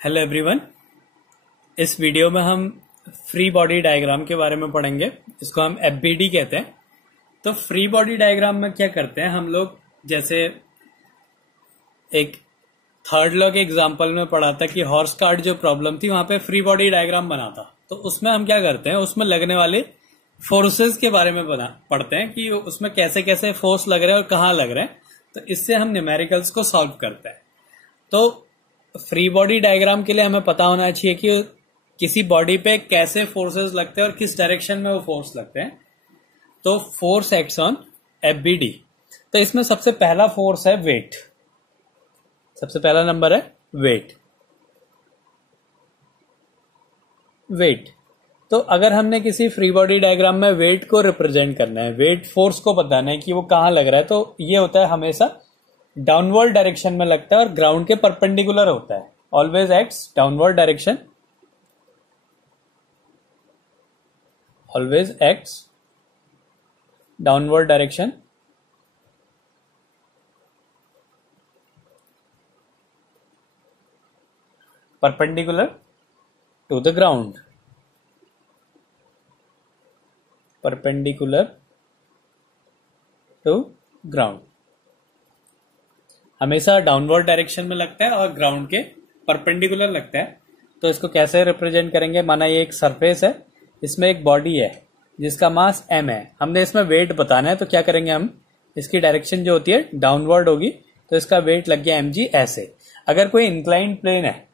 Hello everyone. इस video में हम फ्री बॉडी डायग्राम के बारे में पढ़ेंगे। इसको हम एफबीडी कहते हैं। तो फ्री बॉडी डायग्राम में क्या करते हैं हम लोग, जैसे एक थर्ड लॉ के एग्जांपल में पढ़ा था कि हॉर्स कार्ड जो प्रॉब्लम थी वहां पे फ्री बॉडी डायग्राम बना था। तो उसमें हम क्या करते हैं, उसमें लगने वाले फोर्सेस के बारे में पढ़ते हैं कि उसमें कैसे कैसे फोर्स लग रहे हैं और कहाँ लग रहे हैं। तो इससे हम न्यूमेरिकल्स को सॉल्व करते हैं। तो फ्री बॉडी डायग्राम के लिए हमें पता होना चाहिए कि किसी बॉडी पे कैसे फोर्सेस लगते हैं और किस डायरेक्शन में वो फोर्स लगते हैं। तो फोर्स एक्ट्स ऑन एफबीडी। तो इसमें सबसे पहला फोर्स है वेट। सबसे पहला नंबर है वेट। वेट तो अगर हमने किसी फ्री बॉडी डायग्राम में वेट को रिप्रेजेंट करना है, वेट फोर्स को बताना है कि वो कहां लग रहा है, तो ये होता है हमेशा डाउनवर्ड डायरेक्शन में लगता है और ग्राउंड के परपेंडिकुलर होता है। Always acts downward direction, always acts downward direction perpendicular to the ground, perpendicular to ground. हमेशा डाउनवर्ड डायरेक्शन में लगता है और ग्राउंड के परपेंडिकुलर लगता है। तो इसको कैसे रिप्रेजेंट करेंगे, माना ये एक सरफेस है, इसमें एक बॉडी है जिसका मास m है, हमने इसमें वेट बताना है। तो क्या करेंगे हम, इसकी डायरेक्शन जो होती है डाउनवर्ड होगी, तो इसका वेट लग गया mg। ऐसे अगर कोई इंक्लाइंड प्लेन है,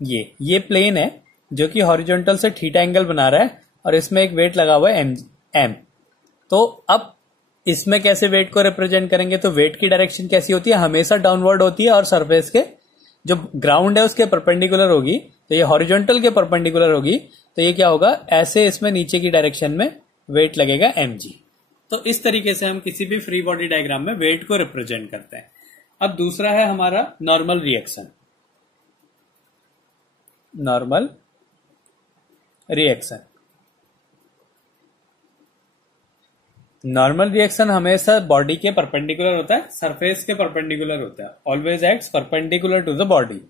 ये प्लेन है जो कि हॉरिजॉन्टल से थीटा एंगल बना रहा है और इसमें एक वेट लगा हुआ है m। तो अब इसमें कैसे वेट को रिप्रेजेंट करेंगे, तो वेट की डायरेक्शन कैसी होती है, हमेशा डाउनवर्ड होती है और सरफेस के जो ग्राउंड है उसके परपेंडिकुलर होगी। तो ये हॉरिजॉन्टल के परपेंडिकुलर होगी, तो ये क्या होगा, ऐसे इसमें नीचे की डायरेक्शन में वेट लगेगा mg। तो इस तरीके से हम किसी भी फ्री बॉडी डायग्राम में वेट को रिप्रेजेंट करते हैं। अब दूसरा है हमारा normal reaction. Normal reaction, normal reaction हमेशा बॉडी के परपेंडिकुलर होता है, सरफेस के परपेंडिकुलर होता है। Always acts perpendicular to the body,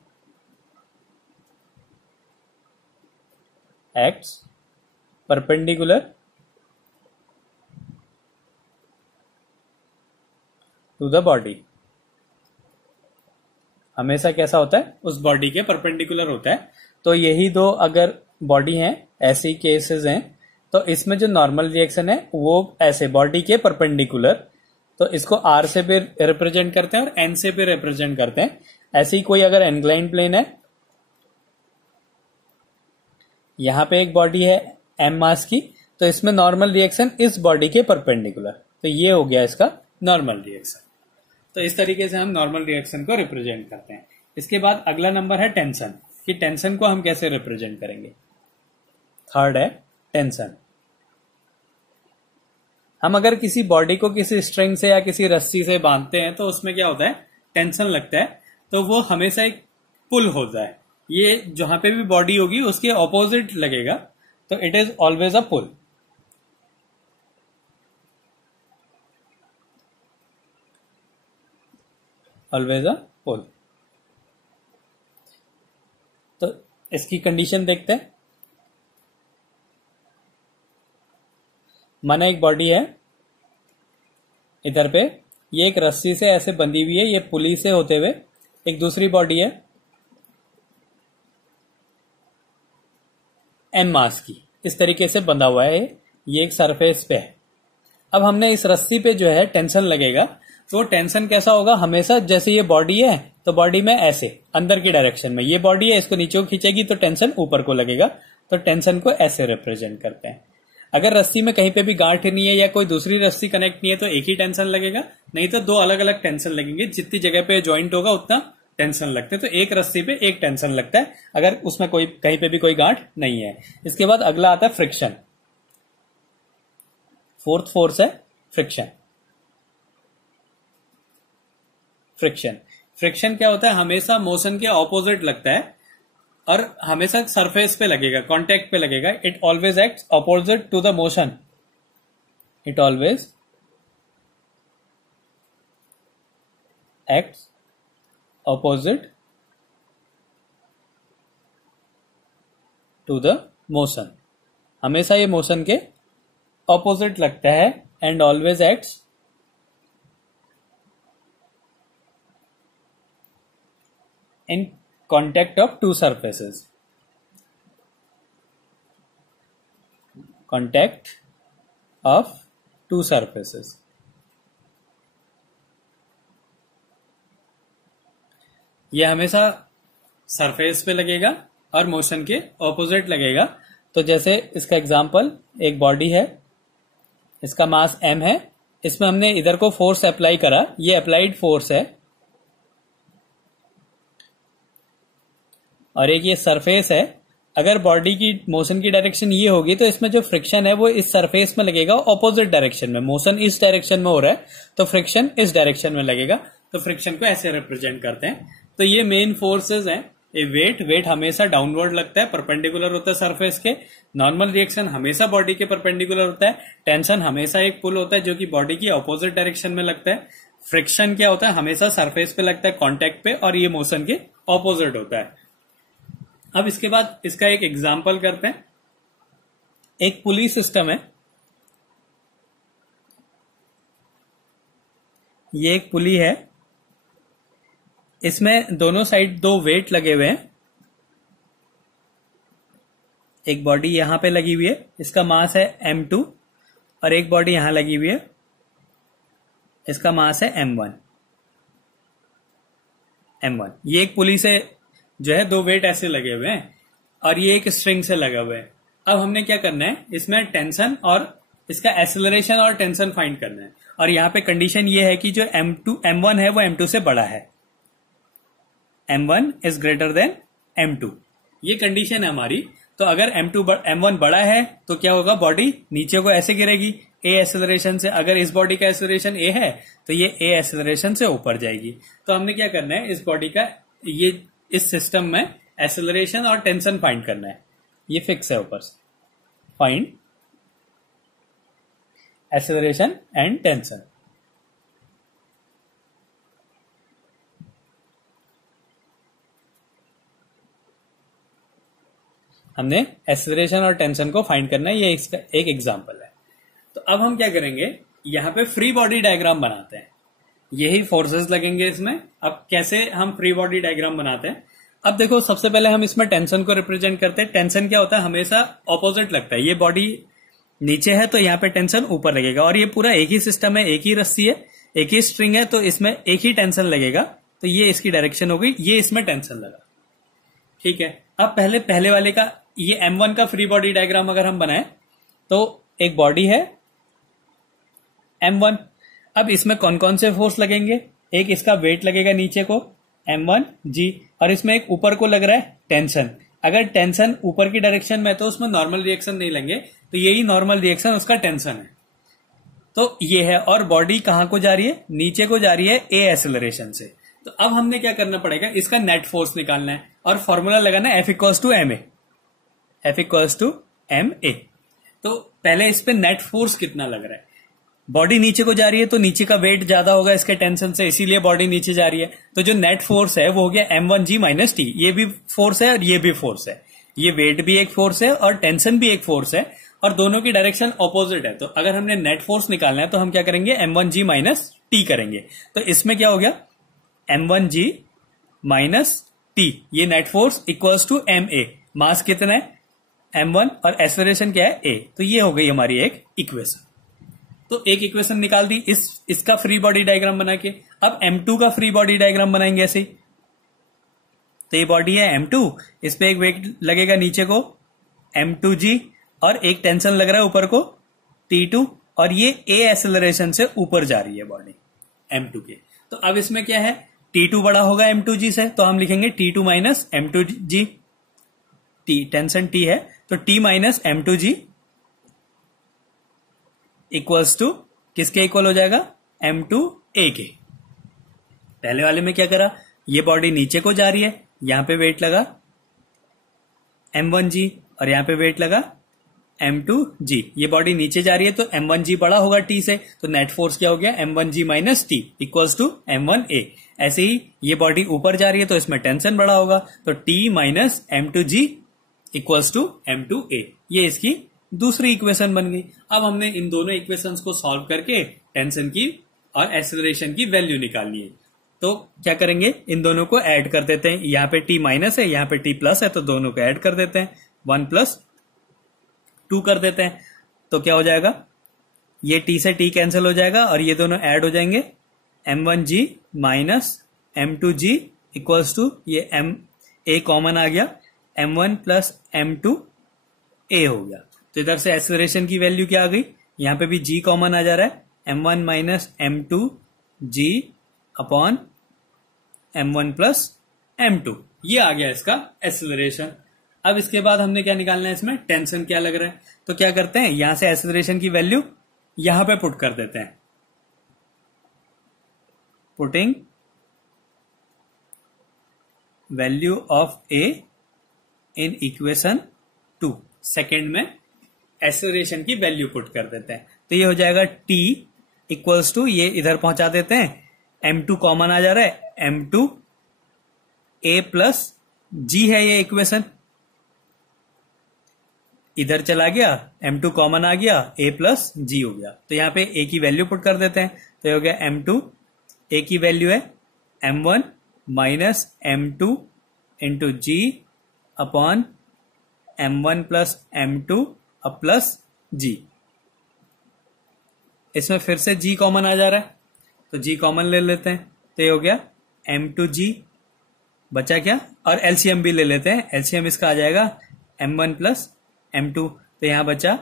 acts perpendicular to the body. हमेशा कैसा होता है, उस बॉडी के परपेंडिकुलर होता है। तो यही दो अगर बॉडी हैं, ऐसी केसेस हैं, तो इसमें जो नॉर्मल रिएक्शन है वो ऐसे बॉडी के परपेंडिकुलर, तो इसको R से भी रिप्रेजेंट करते हैं और N से भी रिप्रेजेंट करते हैं। ऐसे ही कोई अगर इंक्लाइंड प्लेन है, यहां पे एक बॉडी है m मास की, तो इसमें नॉर्मल रिएक्शन इस बॉडी के परपेंडिकुलर, तो ये हो गया इसका नॉर्मल रिएक्शन। तो इस तरीके से हम नॉर्मल रिएक्शन को रिप्रेजेंट करते हैं। इसके बाद अगला नंबर है टेंशन, कि टेंशन को हम कैसे रिप्रेजेंट करेंगे। थर्ड है टेंशन। हम अगर किसी बॉडी को किसी स्ट्रिंग से या किसी रस्सी से बांधते हैं तो उसमें क्या होता है, टेंशन लगता है। तो वो हमेशा एक पुल होता है, ये जहां पे भी बॉडी होगी उसके ऑपोजिट लगेगा, तो it is always a pull. Always a pull. तो इसकी कंडीशन देखते हैं। माना एक बॉडी है इधर पे, ये एक रस्सी से ऐसे बंधी हुई है, ये पुली से होते हुए एक दूसरी बॉडी है m मास की, इस तरीके से बंधा हुआ है, ये एक सरफेस पे है। अब हमने इस रस्सी पे जो है टेंशन लगेगा, तो टेंशन कैसा होगा, हमेशा जैसे ये बॉडी है तो बॉडी में ऐसे अंदर की डायरेक्शन में, ये बॉडी है इसको नीचे को खींचेगी तो टेंशन ऊपर को लगेगा। तो टेंशन को ऐसे रिप्रेजेंट करते हैं। अगर रस्सी में कहीं पे भी गांठ नहीं है या कोई दूसरी रस्सी कनेक्ट नहीं है तो एक ही टेंशन लगेगा, नहीं तो दो अलग अलग टेंशन लगेंगे। जितनी जगह पे ज्वाइंट होगा उतना टेंशन लगते हैं। तो एक रस्सी पे एक टेंशन लगता है अगर उसमें कोई कहीं पे भी कोई गांठ नहीं है। इसके बाद अगला आता है फ्रिक्शन। फोर्थ फोर्स है फ्रिक्शन। फ्रिक्शन, फ्रिक्शन क्या होता है, हमेशा मोशन के ऑपोजिट लगता है और हमेशा सरफेस पे लगेगा, कांटेक्ट पे लगेगा। It always acts opposite to the motion, it always acts opposite to the motion, हमेशा ये मोशन के ऑपोजिट लगता है and always acts in contact of two surfaces, contact of two surfaces. ये हमेशा सरफेस पे लगेगा और मोशन के ऑपोजिट लगेगा। तो जैसे इसका एग्जांपल, एक बॉडी है, इसका मास m है, इसमें हमने इधर को फोर्स अप्लाई करा, ये अप्लाइड फोर्स है, और एक ये सरफेस है। अगर बॉडी की मोशन की डायरेक्शन ये होगी तो इसमें जो फ्रिक्शन है वो इस सरफेस में लगेगा ऑपोजिट डायरेक्शन में। मोशन इस डायरेक्शन में हो रहा है तो फ्रिक्शन इस डायरेक्शन में लगेगा। तो फ्रिक्शन को ऐसे रिप्रेजेंट करते हैं। तो ये मेन फोर्सेस हैं। ये वेट हमेशा डाउनवर्ड लगता है, परपेंडिकुलर होता है सरफेस के। नॉर्मल रिएक्शन हमेशा बॉडी के परपेंडिकुलर होता है। टेंशन हमेशा एक पुल होता है जो कि बॉडी की ऑपोजिट डायरेक्शन में लगता है। फ्रिक्शन क्या होता है, हमेशा सरफेस पे लगता है, कॉन्टेक्ट पे, और ये मोशन के ऑपोजिट होता है। अब इसके बाद इसका एक एग्जाम्पल करते हैं। एक पुली सिस्टम है, ये एक पुली है, इसमें दोनों साइड दो वेट लगे हुए हैं। एक बॉडी यहां पे लगी हुई है, इसका मास है m2, और एक बॉडी यहां लगी हुई है, इसका मास है m1। ये एक पुली से जो है दो वेट ऐसे लगे हुए हैं और ये एक स्ट्रिंग से लगा हुआ है। अब हमने क्या करना है, इसमें टेंशन और इसका एक्सेलरेशन और टेंशन फाइंड करना है। और यहां पे कंडीशन ये है कि जो m1 है वो m2 से बड़ा है, m1 is greater than m2, ये कंडीशन है हमारी। तो अगर m1 बड़ा है तो क्या होगा, बॉडी नीचे को ऐसे गिरेगी a एक्सेलरेशन से। अगर इस बॉडी का एक्सेलरेशन a है तो ये a एक्सेलरेशन से ऊपर जाएगी। तो हमने क्या करना है, इस बॉडी का ये इस सिस्टम में एक्सेलरेशन और टेंशन फाइंड करना है। ये फिक्स है ऊपर से, फाइंड एक्सेलरेशन एंड टेंशन। हमने एक्सेलरेशन और टेंशन को फाइंड करना है, ये इसका एक एग्जांपल है। तो अब हम क्या करेंगे, यहां पे फ्री बॉडी डायग्राम बनाते हैं। यही फोर्सेस लगेंगे इसमें। अब कैसे हम फ्री बॉडी डायग्राम बनाते हैं, अब देखो सबसे पहले हम इसमें टेंशन को रिप्रेजेंट करते हैं। टेंशन क्या होता है, हमेशा ऑपोजिट लगता है। ये बॉडी नीचे है तो यहाँ पे टेंशन ऊपर लगेगा, और ये पूरा एक ही सिस्टम है, एक ही रस्सी है, एक ही स्ट्रिंग है, तो इसमें एक ही टेंशन लगेगा। तो ये इसकी डायरेक्शन हो गई, ये इसमें टेंशन लगा, ठीक है। अब पहले वाले का, ये m1 का फ्री बॉडी डायग्राम अगर हम बनाए तो एक बॉडी है m1। अब इसमें कौन कौन से फोर्स लगेंगे, एक इसका वेट लगेगा नीचे को m1g, और इसमें एक ऊपर को लग रहा है टेंशन। अगर टेंशन ऊपर की डायरेक्शन में है तो उसमें नॉर्मल रिएक्शन नहीं लेंगे, तो यही नॉर्मल रिएक्शन उसका टेंशन है। तो ये है, और बॉडी कहां को जा रही है, नीचे को जा रही है a एक्सेलरेशन से। तो अब हमने क्या करना पड़ेगा, इसका नेट फोर्स निकालना है और फॉर्मूला लगाना है F=ma। F=ma। तो पहले इस पे नेट फोर्स कितना लग रहा है, बॉडी नीचे को जा रही है तो नीचे का वेट ज्यादा होगा इसके टेंशन से, इसीलिए बॉडी नीचे जा रही है। तो जो नेट फोर्स है वो हो गया m1g - t। ये भी फोर्स है और ये भी फोर्स है, ये वेट भी एक फोर्स है और टेंशन भी एक फोर्स है, और दोनों की डायरेक्शन ऑपोजिट है। तो अगर हमने नेट फोर्स निकालना है तो हम क्या करेंगे, m1g - t करेंगे। तो इसमें क्या हो गया, m1g - t, ये net force equals to ma। Mass कितना है m1 और एक्सेलरेशन क्या है a। तो ये हो गई हमारी एक इक्वेशन। तो एक इक्वेशन निकाल दी इसका फ्री बॉडी डायग्राम बना के। अब m2 का फ्री बॉडी डायग्राम बनाएंगे ऐसे ही। तो ये बॉडी है m2, इस पे एक वेट लगेगा नीचे को m2g, और एक टेंशन लग रहा है ऊपर को t2, और ये a एक्सेलरेशन से ऊपर जा रही है बॉडी m2 के। तो अब इसमें क्या है, t2 बड़ा होगा m2g से, तो हम लिखेंगे t2 - m2g। t tension t है तो t - m2g इक्वल्स टू किसके इक्वल हो जाएगा, m2a के। पहले वाले में क्या करा, ये बॉडी नीचे को जा रही है, यहां पे वेट लगा m1g और यहां पे वेट लगा m2g। ये बॉडी नीचे जा रही है तो m1g बड़ा होगा t से, तो नेट फोर्स क्या हो गया, m1g - t equals to m1a। ऐसे ही ये बॉडी ऊपर जा रही है तो इसमें टेंशन बड़ा होगा, तो T minus M2G equals to M2A, ये इसकी दूसरी इक्वेशन बन गई। अब हमने इन दोनों इक्वेशंस को सॉल्व करके टेंशन की और एक्सेलरेशन की वैल्यू निकालनी है। तो क्या करेंगे, इन दोनों को ऐड कर देते हैं। यहाँ पे T माइनस है, यहाँ पे T प्लस है, तो दोनों को ऐड कर देते हैं, 1 + 2 कर देते हैं। तो क्या हो जाएगा, ये T से T कैंसिल हो जाएगा और ये दोनों ऐड हो जाएंगे, M1G minus M2G equals to, ये A कॉमन आ गया, M1 + M2A हो गया। तो इधर से एक्सेलरेशन की वैल्यू क्या आ गई, यहाँ पे भी G कॉमन आ जा रहा है, M1 minus M2G upon M1 + M2, ये आ गया इसका एक्सेलरेशन। अब इसके बाद हमने क्या निकालना है, इसमें टेंशन क्या लग रहा है। तो क्या करते हैं, यहां से एक्सेलरेशन की वैल्यू यहां पे पुट कर देते हैं, putting value of A in equation 2, second में एक्सेलरेशन की वैल्यू पुट कर देते हैं। तो ये हो जाएगा T इक्वल्स टू, ये इधर पहुंचा देते हैं, M2 कॉमन आ जा रहा है, M2A + G है ये इक्वेशन, इधर चला गया, M2 कॉमन आ गया, A + G हो गया। तो यहाँ पे A की वैल्यू पुट कर देते हैं, तो ये हो गया M2, A की वैल्यू है M1 minus M2 into G upon M1 + M2 plus G। इसमें फिर से G कॉमन आ जा रहा है, तो G कॉमन ले लेते हैं, तो ये हो गया M2G, बचा क्या, और एलसीएम भी ले लेते हैं, एलसीएम इसका आ जाएगा M1 + M2, तो यहां बचा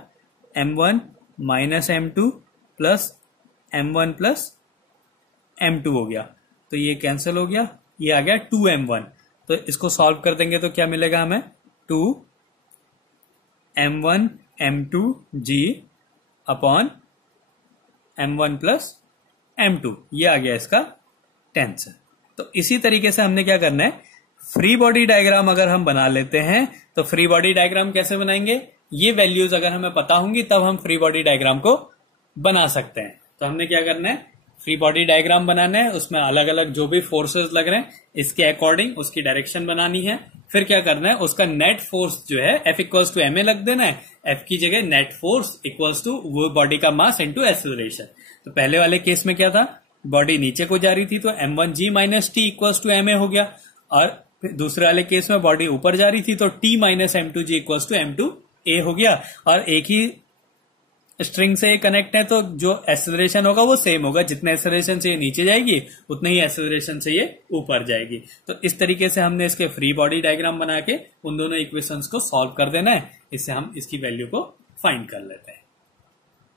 M1 minus M2 plus M1 + M2 हो गया, तो ये कैंसिल हो गया, ये आ गया 2M1। तो इसको सॉल्व कर देंगे तो क्या मिलेगा हमें, 2M1 M2G upon M1 + M2, ये आ गया इसका टेंशन। तो इसी तरीके से हमने क्या करना है, फ्री बॉडी डायग्राम अगर हम बना लेते हैं तो फ्री बॉडी डायग्राम कैसे बनाएंगे, ये वैल्यूज अगर हमें पता होंगी तब हम फ्री बॉडी डायग्राम को बना सकते हैं। तो हमने क्या करना है, फ्री बॉडी डायग्राम बनाना है, उसमें अलग अलग जो भी फोर्सेस लग रहे हैं इसके अकॉर्डिंग उसकी डायरेक्शन बनानी है। फिर क्या करना है, उसका नेट फोर्स जो है F = ma लग देना है, F की जगह नेट फोर्स इक्वल्स टू वो बॉडी का मास इनटू एक्सेलरेशन। तो पहले वाले केस में क्या था, बॉडी नीचे को जा रही थी तो M1G minus T equals to ma हो गया, और दूसरे वाले केस में बॉडी ऊपर जा रही थी तो T minus M2G equals to M2A हो गया। और एक ही स्ट्रिंग से ये कनेक्ट है तो जो एक्सेलरेशन होगा वो सेम होगा, जितने एक्सेलरेशन से ये नीचे जाएगी उतने ही एक्सेलरेशन से ये ऊपर जाएगी। तो इस तरीके से हमने इसके फ्री बॉडी डायग्राम बना के उन दोनों इक्वेशंस को सॉल्व कर देना है, इससे हम इसकी वैल्यू को फाइंड कर लेते हैं।